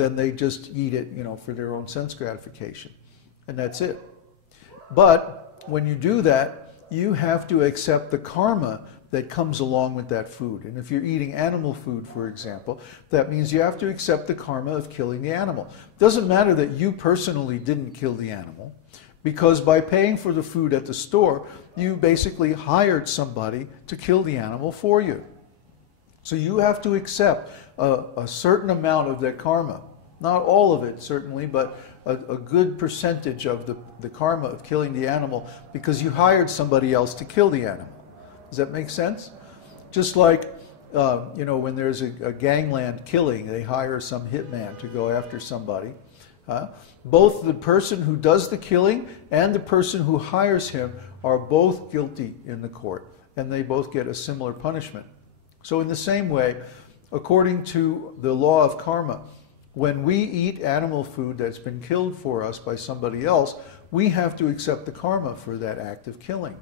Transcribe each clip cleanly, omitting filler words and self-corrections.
then they just eat it, for their own sense gratification. And that's it. But when you do that, you have to accept the karma that comes along with that food. And if you're eating animal food, for example, that means you have to accept the karma of killing the animal. It doesn't matter that you personally didn't kill the animal, because by paying for the food at the store, you basically hired somebody to kill the animal for you. So you have to accept a certain amount of that karma. Not all of it, certainly, but a good percentage of the karma of killing the animal, because you hired somebody else to kill the animal. Does that make sense? Just like, when there's a gangland killing, they hire some hitman to go after somebody. Both the person who does the killing and the person who hires him are both guilty in the court, and they both get a similar punishment. So in the same way, according to the law of karma, when we eat animal food that's been killed for us by somebody else, we have to accept the karma for that act of killing.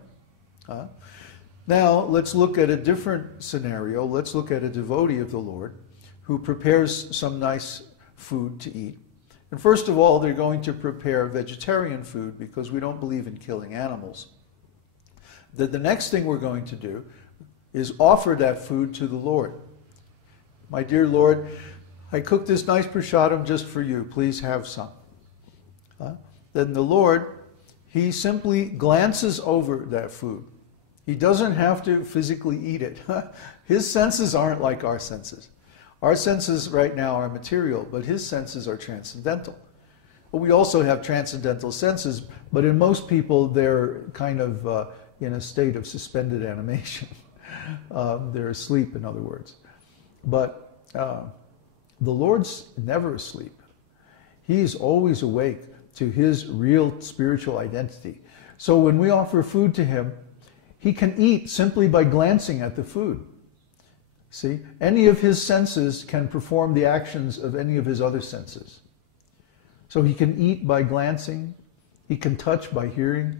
Now, let's look at a different scenario. Let's look at a devotee of the Lord who prepares some nice food to eat. And first of all, they're going to prepare vegetarian food because we don't believe in killing animals. Then the next thing we're going to do is offer that food to the Lord. My dear Lord, I cooked this nice prasadam just for you. Please have some. Then the Lord, He simply glances over that food. He doesn't have to physically eat it. His senses aren't like our senses. Our senses right now are material, but His senses are transcendental. But we also have transcendental senses, but in most people they're kind of in a state of suspended animation. They're asleep, in other words. But the Lord's never asleep. He's always awake to His real spiritual identity. So when we offer food to Him, He can eat simply by glancing at the food. See, any of His senses can perform the actions of any of His other senses. So He can eat by glancing, He can touch by hearing,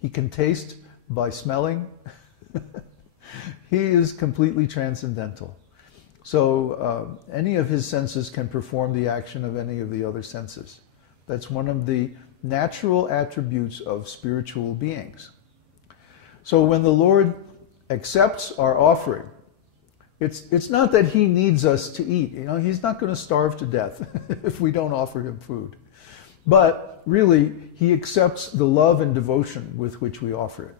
He can taste by smelling. He is completely transcendental. So any of His senses can perform the action of any of the other senses. That's one of the natural attributes of spiritual beings. So when the Lord accepts our offering, it's not that He needs us to eat. He's not going to starve to death if we don't offer Him food. But really, He accepts the love and devotion with which we offer it.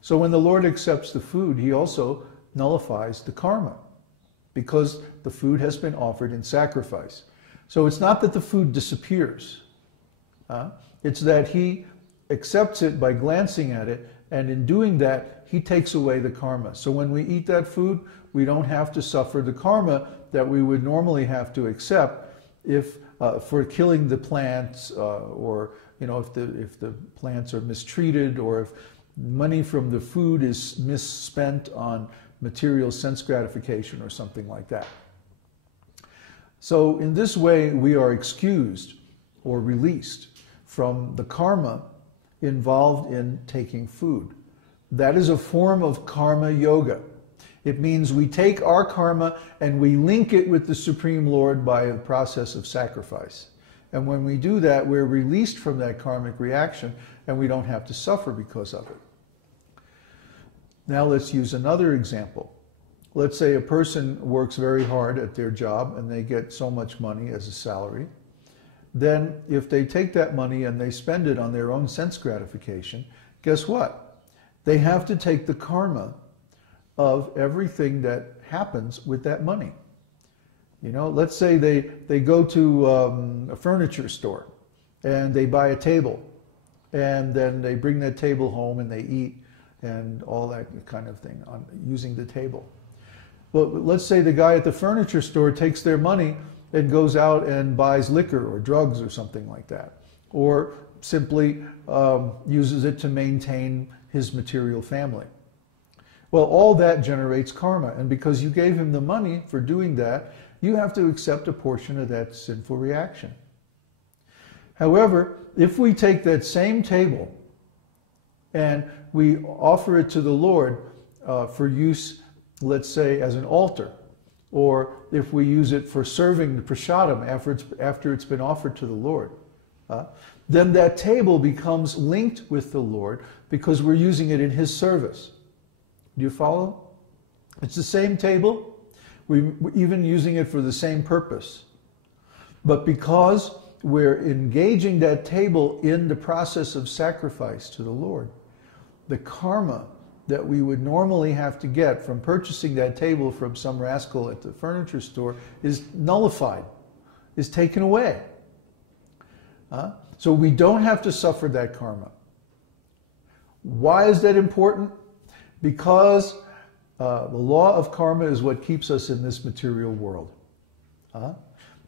So when the Lord accepts the food, He also nullifies the karma, because the food has been offered in sacrifice. So it's not that the food disappears. It's that He accepts it by glancing at it, and in doing that, He takes away the karma. So when we eat that food, we don't have to suffer the karma that we would normally have to accept if for killing the plants, or if the plants are mistreated, or if money from the food is misspent on material sense gratification or something like that. So in this way, we are excused or released from the karma involved in taking food. That is a form of karma yoga. It means we take our karma and we link it with the Supreme Lord by a process of sacrifice. And when we do that, we're released from that karmic reaction, and we don't have to suffer because of it. Now let's use another example. Let's say a person works very hard at their job and they get so much money as a salary. Then if they take that money and they spend it on their own sense gratification, guess what? They have to take the karma of everything that happens with that money. Let's say they go to a furniture store and they buy a table, and then they bring that table home and they eat and all that kind of thing using the table. Well, let's say the guy at the furniture store takes their money and goes out and buys liquor or drugs or something like that, or simply uses it to maintain his material family. Well, all that generates karma, and because you gave him the money for doing that, you have to accept a portion of that sinful reaction. However, if we take that same table and we offer it to the Lord for use, let's say, as an altar, or if we use it for serving the prasadam after it's been offered to the Lord, then that table becomes linked with the Lord because we're using it in His service. Do you follow? It's the same table. We're even using it for the same purpose. But because we're engaging that table in the process of sacrifice to the Lord, the karma that we would normally have to get from purchasing that table from some rascal at the furniture store is nullified, is taken away. So we don't have to suffer that karma. Why is that important? Because the law of karma is what keeps us in this material world.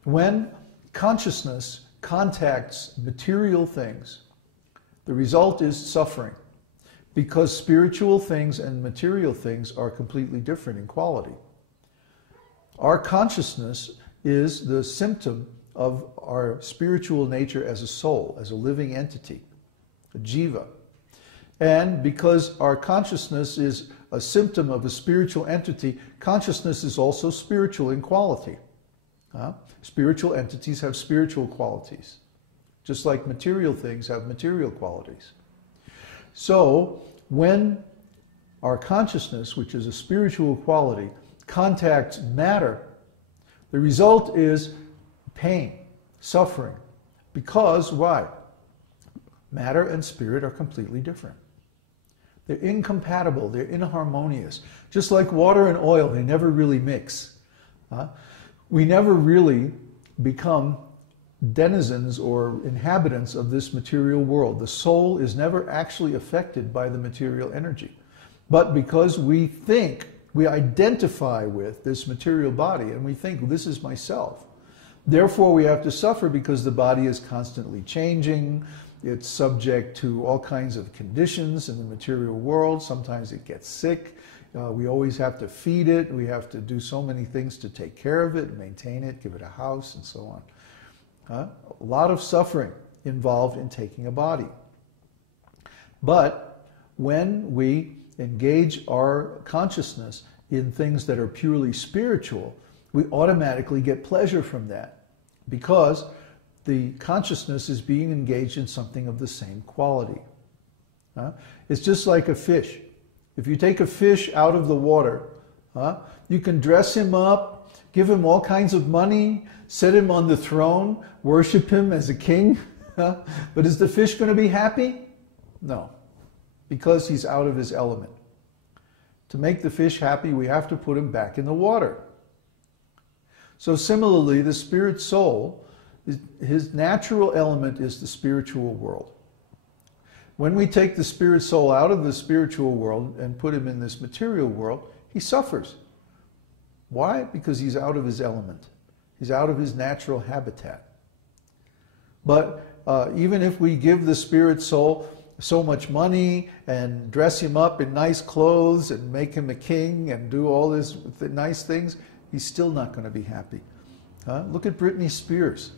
When consciousness contacts material things, the result is suffering, because spiritual things and material things are completely different in quality. Our consciousness is the symptom of our spiritual nature as a soul, as a living entity, a jiva. And because our consciousness is a symptom of a spiritual entity, consciousness is also spiritual in quality. Spiritual entities have spiritual qualities, just like material things have material qualities. So, when our consciousness, which is a spiritual quality, contacts matter, the result is pain, suffering. Because, why? Matter and spirit are completely different. They're incompatible, they're inharmonious. Just like water and oil, they never really mix. We never really become denizens or inhabitants of this material world. The soul is never actually affected by the material energy. But because we think, we identify with this material body and we think, this is myself. Therefore we have to suffer because the body is constantly changing. It's subject to all kinds of conditions in the material world. Sometimes it gets sick. We always have to feed it. We have to do so many things to take care of it, maintain it, give it a house, and so on. A lot of suffering involved in taking a body. But when we engage our consciousness in things that are purely spiritual, we automatically get pleasure from that because the consciousness is being engaged in something of the same quality. It's just like a fish. If you take a fish out of the water, you can dress him up, give him all kinds of money, set him on the throne, worship him as a king. But is the fish going to be happy? No, because he's out of his element. To make the fish happy, we have to put him back in the water. So similarly, the spirit soul, his natural element is the spiritual world. When we take the spirit soul out of the spiritual world and put him in this material world, he suffers. Why? Because he's out of his element. He's out of his natural habitat. But even if we give the spirit soul so much money and dress him up in nice clothes and make him a king and do all these nice things, he's still not going to be happy. Look at Britney Spears.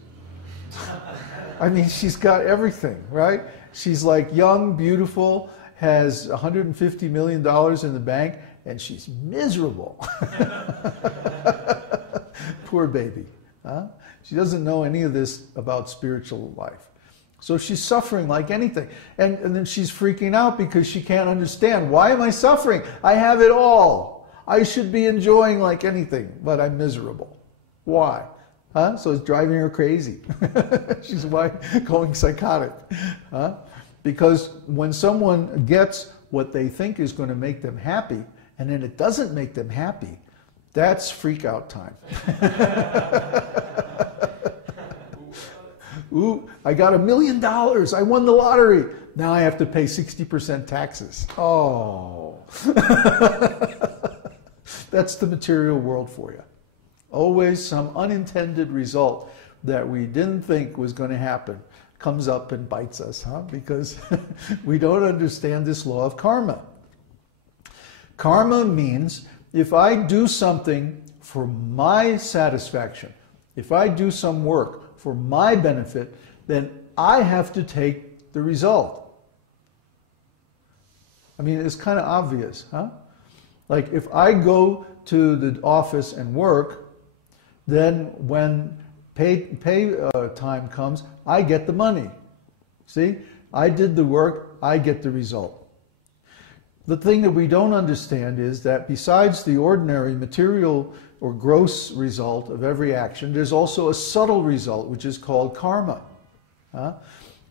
I mean, she's got everything, right? She's like young, beautiful, has $150 million in the bank, and she's miserable. Poor baby. She doesn't know any of this about spiritual life. So she's suffering like anything. And then she's freaking out because she can't understand. Why am I suffering? I have it all. I should be enjoying like anything, but I'm miserable. Why? So it's driving her crazy. She's going psychotic. Because when someone gets what they think is going to make them happy, and then it doesn't make them happy, that's freak out time. Ooh, I got $1 million. I won the lottery. Now I have to pay 60% taxes. Oh. That's the material world for you. Always some unintended result that we didn't think was going to happen comes up and bites us, because we don't understand this law of karma. Karma means if I do something for my satisfaction, if I do some work for my benefit, then I have to take the result. I mean, it's kind of obvious, Like if I go to the office and work, then when pay time comes, I get the money. See? I did the work, I get the result. The thing that we don't understand is that besides the ordinary material or gross result of every action, there's also a subtle result, which is called karma.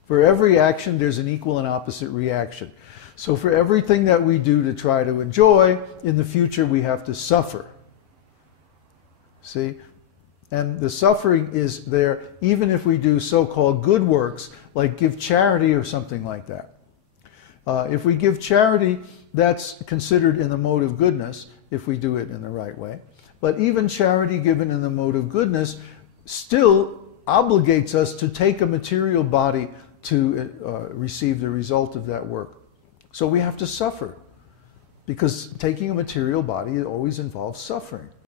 For every action, there's an equal and opposite reaction. So for everything that we do to try to enjoy, in the future we have to suffer. See? And the suffering is there even if we do so-called good works, like give charity or something like that. If we give charity, that's considered in the mode of goodness, if we do it in the right way. But even charity given in the mode of goodness still obligates us to take a material body to receive the result of that work. So we have to suffer, because taking a material body always involves suffering.